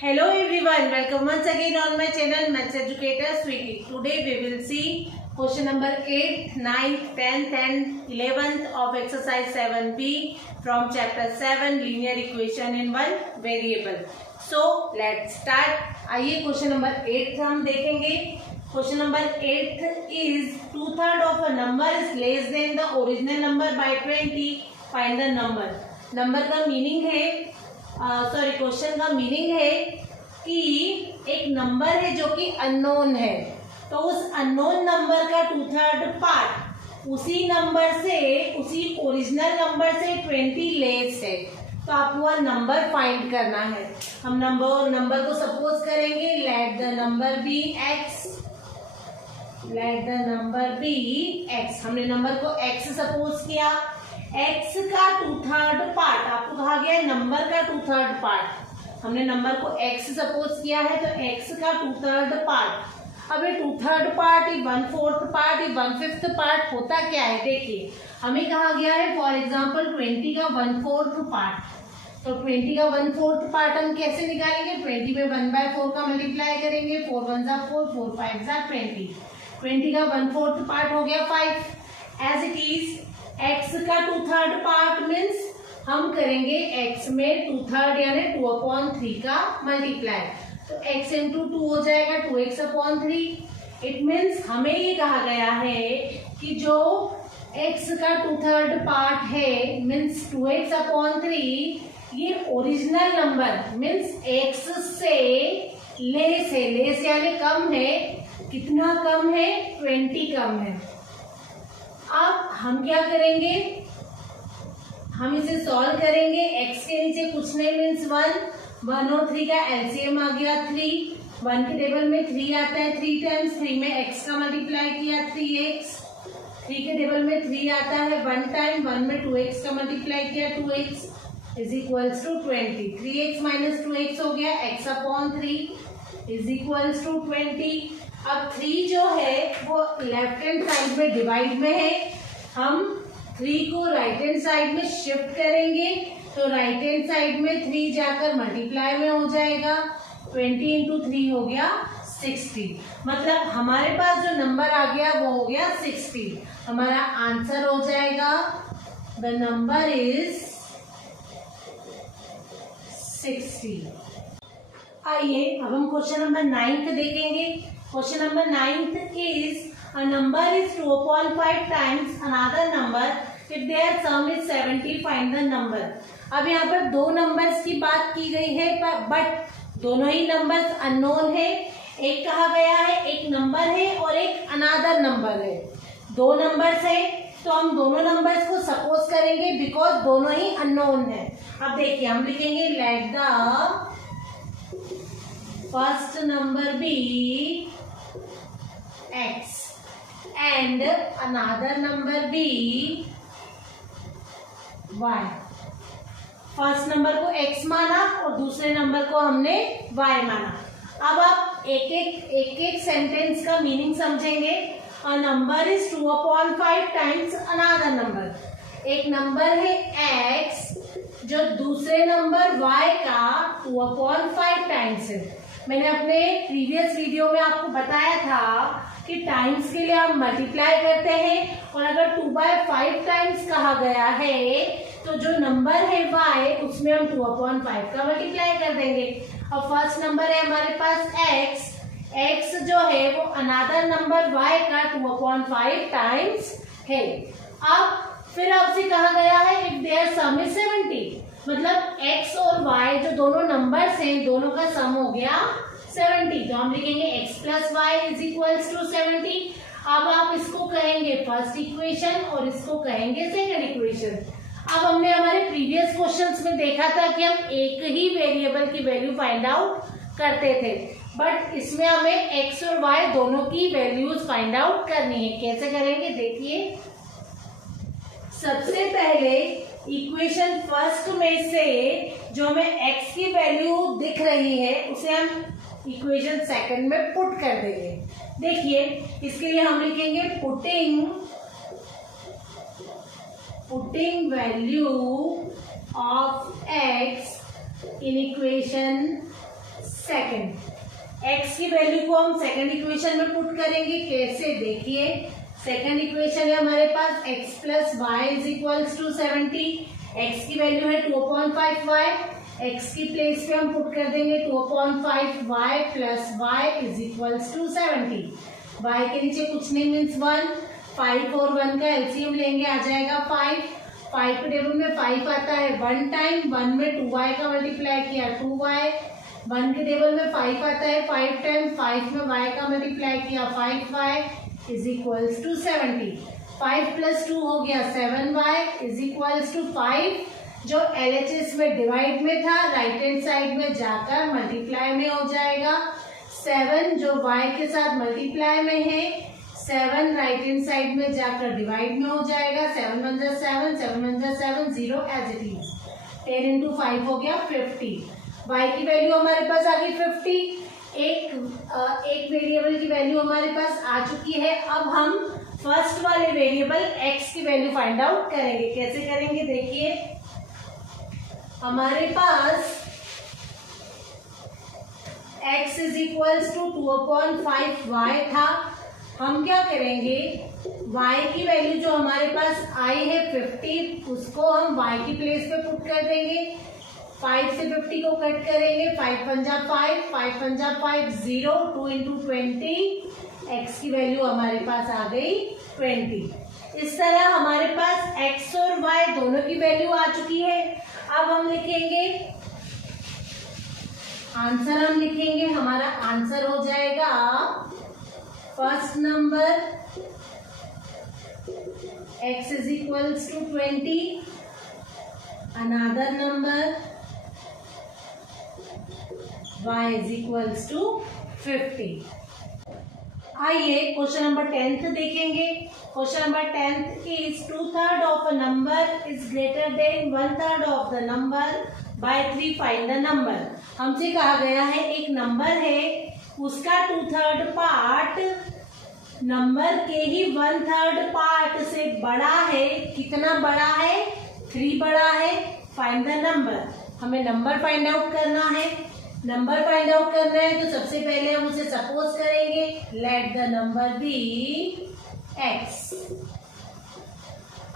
Hello everyone, welcome once again on my channel Maths Educator Sweetie. Today we will see question number 8, 9th, 10th and 11th of exercise 7b from chapter 7 linear equation in one variable. So let's start. आइए question number 8 हम देखेंगे. Question number 8 is 2/3 of a number is less than the original number by 20. Find the number. Number का meaning है question का meaning है कि एक number है जो कि अननोन है, तो उस अननोन नंबर का 2/3 पार्ट उसी नंबर से, उसी ओरिजिनल नंबर से 20 लेस है. तो आपको वह नंबर फाइंड करना है. हम नंबर को सपोज करेंगे let the number be x. Let the number be x. हमने नंबर को x सपोज किया. x का 2/3 पार्ट आपको कहा गया है नंबर का 2/3 पार्ट. हमने नंबर को x सपोज किया है तो x का 2/3 पार्ट. अब ये 2/3 पार्ट, 1/4 पार्ट, 1/5 पार्ट होता क्या है. देखिए हमें कहा गया है फॉर एग्जाम्पल 20 का 1/4 पार्ट. तो 20 का 1/4 पार्ट हम कैसे निकालेंगे. 20 में 1/4 का मल्टीप्लाई करेंगे. 4 1 जा 4, 4 5 जा 20. 20 का 1/4 पार्ट हो गया 5. एज इट इज x का 2/3 पार्ट मीन्स हम करेंगे x में 2/3 यानी 2/3 का मल्टीप्लाई. तो x इंटू 2 हो जाएगा 2x/3. इट मीन्स हमें ये कहा गया है कि जो x का 2/3 पार्ट है मीन्स 2x/3 ये ओरिजिनल नंबर मीन्स x से लेस है. लेस यानी कम है. कितना कम है. 20 कम है. अब हम क्या करेंगे, हम इसे सॉल्व करेंगे. x के नीचे कुछ नहीं मीन्स 1 और 3 का एलसीएम आ गया 3. 1 के टेबल में 3 आता है 3 टाइम्स. 3 में x का मल्टीप्लाई किया 3x. 3 के टेबल में 3 आता है 1 टाइम. 1 में 2x का मल्टीप्लाई किया 2x is equals to 20. 3x minus 2x हो गया x/3 इज इक्वल्स टू 20. अब 3 जो है वो लेफ्ट हैंड साइड में डिवाइड में है. हम 3 को राइट हैंड साइड में शिफ्ट करेंगे तो राइट हैंड साइड में 3 जाकर मल्टीप्लाई में हो जाएगा. 20 इंटू 3 हो गया 60. मतलब हमारे पास जो नंबर आ गया वो हो गया 60. हमारा आंसर हो जाएगा द नंबर इज 60. आइए अब हम क्वेश्चन नंबर 9 देखेंगे. Question number 9th is a number is 2/5 times another number if their sum is 70. Find the number. अब यहाँ पर दो नंबर्स की बात की गई है बट दोनों ही नंबर्स अननोन है. एक कहा गया है एक नंबर है और एक अनादर नंबर है. दो नंबर्स है तो हम दोनों नंबर्स को सपोज करेंगे बिकॉज दोनों ही अननोन है. अब देखिए हम लिखेंगे let the first number be x and another number be y. First number को x माना और दूसरे नंबर को हमने y माना. अब आप एक सेंटेंस का मीनिंग समझेंगे. A number is 2/5 times another number. एक नंबर है x जो दूसरे नंबर y का 2/5 टाइम्स है. मैंने अपने प्रीवियस वीडियो में आपको बताया था कि टाइम्स के लिए हम मल्टीप्लाई करते हैं और अगर 2/5 टाइम्स कहा गया है तो जो नंबर है y उसमें हम 2/5 का मल्टीप्लाई कर देंगे. अब फर्स्ट नंबर है हमारे पास x जो है वो अनदर नंबर y का 2/5 टाइम्स है. अब फिर आपसे कहा गया है इफ देयर सम इज 70. मतलब x और y जो दोनों नंबर्स हैं दोनों का सम हो गया 70. तो हम लिखेंगे x plus y is equals to 70. अब आप इसको कहेंगे फर्स्ट इक्वेशन और इसको कहेंगे सेकंड इक्वेशन. अब हमने हमारे प्रीवियस क्वेश्चंस में देखा था कि हम एक ही वेरिएबल की वैल्यू फाइंड आउट करते थे बट इसमें हमें x और y दोनों की वैल्यूज फाइंड आउट करनी है. कैसे करेंगे देखिए. सबसे पहले इक्वेशन फर्स्ट में से जो हमें x की वैल्यू दिख रही है उसे हम इक्वेशन सेकंड में पुट कर देंगे. देखिए इसके लिए हम लिखेंगे putting value of x in equation second. x की वैल्यू को हम सेकेंड इक्वेशन में पुट करेंगे। कैसे, देखिए सेकेंड इक्वेशन है हमारे पास x plus y is equals to 70। x की वैल्यू है 2/5y, x की प्लेस पे हम पुट कर देंगे 2/5y plus y is equals to 70। y के नीचे कुछ नहीं मीन्स 1, 5 और 1 का एलसीएम लेंगे, आ जाएगा 5। 5 के टेबल में 5 आता है 1 टाइम, 1 में 2y का मल्टीप्लाई किया 2y। 1 के टेबल में 5 आता है 5 टाइम, 5 में y का मल्टीप्लाई किया 5y is equals to 70। 5 plus 2 हो गया 7y इज इक्वल्स टू 5, जो LHS में डिवाइड में था राइट हैंड साइड में जाकर मल्टीप्लाई में हो जाएगा। 7 जो y के साथ मल्टीप्लाई में है, 7 राइट हैंड साइड में जाकर डिवाइड में हो जाएगा। 7 1 जा 7, 7 1 जा 7, 0 एज इट इज। 10 इंटू 5 हो गया 50। y की वैल्यू हमारे पास आ गई 50। एक वेरिएबल की वैल्यू हमारे पास आ चुकी है। अब हम फर्स्ट वाले वेरिएबल x की वैल्यू फाइंड आउट करेंगे। कैसे करेंगे, देखिए हमारे पास x is equals to 2/5y था। हम क्या करेंगे, y की वैल्यू जो हमारे पास आई है 50, उसको हम y की प्लेस पे पुट कर देंगे। 5 से 50 को कट करेंगे, 5 पंजा 5, 5 पंजा 5, 0, 2 इंटू 20, x की वैल्यू हमारे पास आ गई 20। इस तरह हमारे पास x और y दोनों की वैल्यू आ चुकी है। अब हम लिखेंगे आंसर, हम लिखेंगे हमारा आंसर हो जाएगा first number x is equals to 20, another number y is equals to 50। आइए क्वेश्चन नंबर 10th देखेंगे। Question number 10th is 2/3 of a number is greater than 1/3 of the number by 3 find the number. हमसे कहा गया है एक number है, उसका 2/3 part number के ही 1/3 पार्ट से बड़ा है। कितना बड़ा है, 3 बड़ा है। फाइंड द नंबर, हमें नंबर फाइंड आउट करना है। नंबर फाइंड आउट करना है तो सबसे पहले हम उसे सपोज करेंगे, let the number be x।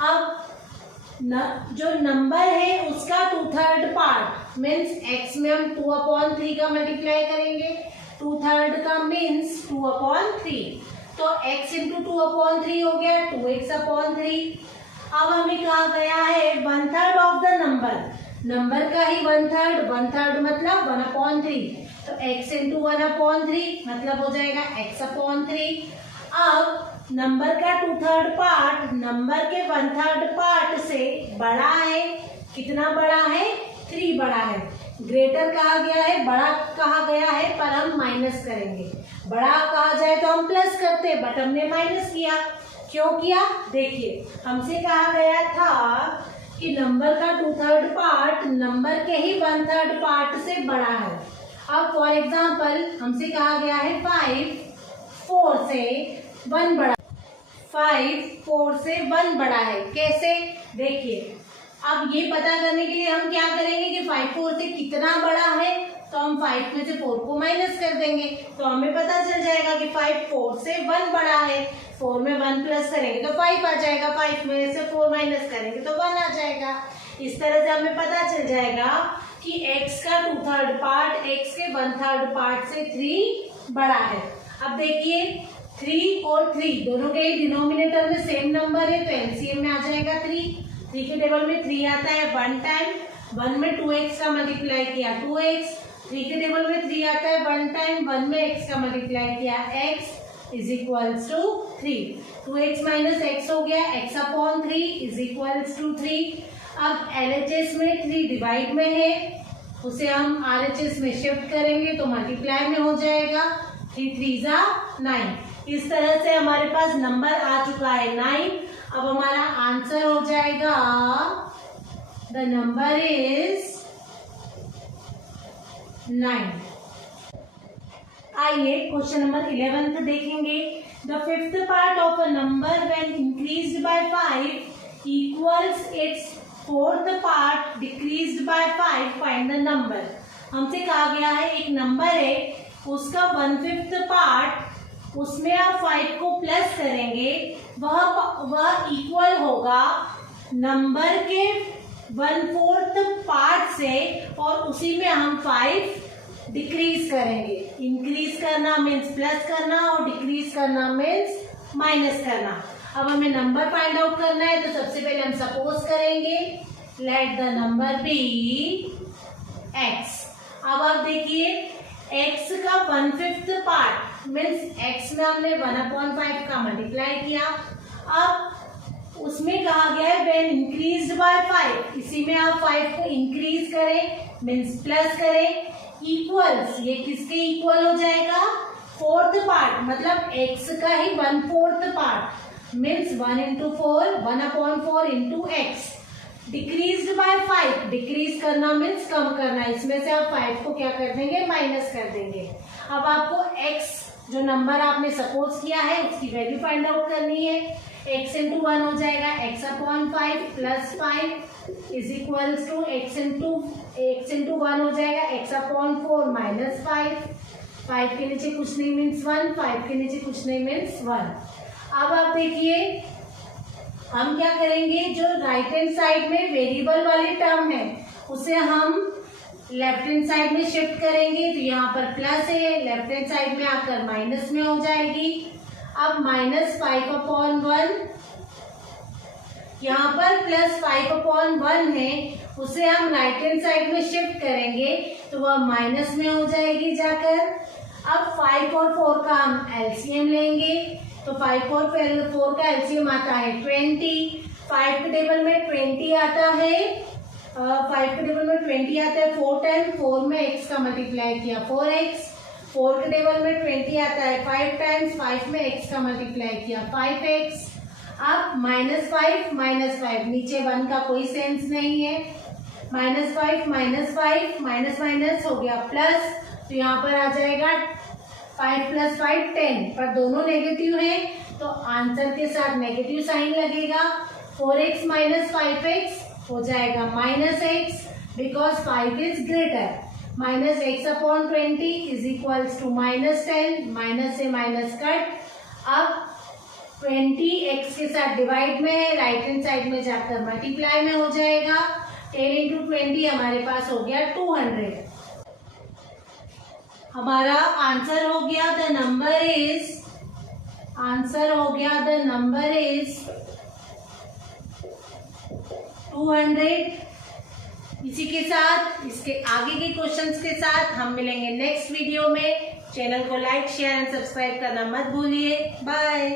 अब जो नंबर है उसका 2/3 पार्ट मीन्स x में हम 2/3 का मल्टीप्लाई करेंगे। 2/3 का मीन्स 2/3, तो x इंटू 2/3 हो गया 2x/3। अब हमें कहा गया है 1/3 ऑफ द नंबर, नंबर का ही 1/3, 1/3 मतलब 1/3, तो x इंटू 1/3 मतलब हो जाएगा x/3। अब नंबर का 2/3 पार्ट नंबर के 1/3 पार्ट से बड़ा है। कितना बड़ा है, 3 बड़ा है। ग्रेटर कहा गया है, बड़ा कहा गया है, पर हम माइनस करेंगे। बड़ा कहा जाए तो हम प्लस करते, बट हमने माइनस किया। क्यों किया, देखिए हमसे कहा गया था कि नंबर का 2/3 पार्ट नंबर के ही 1/3 पार्ट से बड़ा है। अब फॉर एग्जाम्पल हमसे कहा गया है 5 4 से 1 बड़ा, 5 4 से 1 बड़ा है। कैसे, देखिए अब ये पता करने के लिए हम क्या करेंगे कि 5 4 से कितना बड़ा है, तो हम 5 में से 4 को माइनस कर देंगे, तो हमें पता चल जाएगा कि 5 4 से 1 बड़ा है। 4 में 1 प्लस करेंगे तो 5 आ जाएगा, 5 में से 4 माइनस करेंगे तो 1 आ जाएगा। इस तरह से हमें पता चल जाएगा कि x का 2/3 पार्ट x के 1/3 पार्ट से 3 बड़ा है। अब देखिए 3 और 3 दोनों के डिनोमिनेटर में सेम नंबर है, तो एलसीएम में आ जाएगा 3। 3 के टेबल में 3 आता है 1 टाइम, 1 में 2x का मल्टीप्लाई किया 2x। 3 के टेबल में 3 आता है 1 टाइम, 1 में x का मल्टीप्लाई किया x is equals to 3। 2x minus x हो गया, x/3 इज इक्वल्स टू 3। अब LHS में 3 डिवाइड में है, उसे हम RHS में शिफ्ट करेंगे तो मल्टीप्लाई में हो जाएगा। 3 3 9। इस तरह से हमारे पास नंबर आ चुका है 9। अब हमारा आंसर हो जाएगा, द नंबर इज 9। आइए क्वेश्चन नंबर 11 देखेंगे। The 5th part of a number when increased by 5 equals it's 4th part decreased bye 5, find the number. हमसे कहा गया है एक नंबर है उसका 1/5 पार्ट, उसमें आप 5 को प्लस करेंगे, वह इक्वल होगा नंबर के 1/4 पार्ट से, और उसी में हम 5 डिक्रीज करेंगे। इंक्रीज करना मीन्स प्लस करना और डिक्रीज करना मीन्स माइनस करना। अब हमें नंबर फाइंड आउट करना है, तो सबसे पहले हम सपोज करेंगे let the number be x। अब आप देखिए x का 1/5 पार्ट मीन्स x में हमने 1/5 का मल्टीप्लाई किया। अब उसमें कहा गया है व्हेन इंक्रीज्ड बाय 5, इसी में आप 5 को इंक्रीज करें मीन्स प्लस करें, इक्वल्स, ये किसके इक्वल हो जाएगा, 4th पार्ट, मतलब x का ही 1/4 part means 1 into 4, 1/4 into x। Decreased bye 5, decrease करना मीन्स कम करना, इसमें से आप 5 को क्या कर देंगे, माइनस कर देंगे। अब आपको x जो नंबर आपने सपोज किया है उसकी वैल्यू फाइंड आउट करनी है। x into 1 हो जाएगा x/5 plus 5 is equals to x into 1 हो जाएगा x/4 माइनस 5 के नीचे कुछ नहीं मीन्स 1, 5 के नीचे कुछ नहीं मीन्स 1। अब आप देखिए हम क्या करेंगे, जो राइट हैंड साइड में वेरिएबल वाली टर्म है उसे हम लेफ्ट हैंड साइड में शिफ्ट करेंगे, तो यहाँ पर प्लस है, लेफ्ट हैंड साइड में आकर माइनस में हो जाएगी। अब -5/1, यहाँ पर +5/1 है, उसे हम राइट हैंड साइड में शिफ्ट करेंगे तो वह माइनस में हो जाएगी जाकर। अब 5 और 4 का हम एलसीएम लेंगे, तो 5 और 4 का एलसीएम आता है 20। 5 के टेबल में 20 आता है, 5 के टेबल में 20 आता है 4 टाइम, 4 में x का मल्टीप्लाई किया 4x। 4 के टेबल में 20 आता है 5 टाइम्स, 5 में x का मल्टीप्लाई किया 5x। अब -5 नीचे 1 का कोई सेंस नहीं है, -5 माइनस हो गया प्लस, तो यहाँ पर आ जाएगा 5 + 5 10, पर दोनों नेगेटिव है तो आंसर के साथ नेगेटिव साइन लगेगा। 4x - 5x हो जाएगा -x, because 5 is greater. -x/20 is equals to -10, minus से माइनस कट। अब 20 x के साथ डिवाइड में है, राइट हैंड साइड में जाकर मल्टीप्लाई में हो जाएगा। 10 into 20 हमारे पास हो गया 200। हमारा आंसर हो गया द नंबर इज 200। इसी के साथ इसके आगे के क्वेश्चंस के साथ हम मिलेंगे नेक्स्ट वीडियो में। चैनल को लाइक, शेयर एंड सब्सक्राइब करना मत भूलिए। बाय।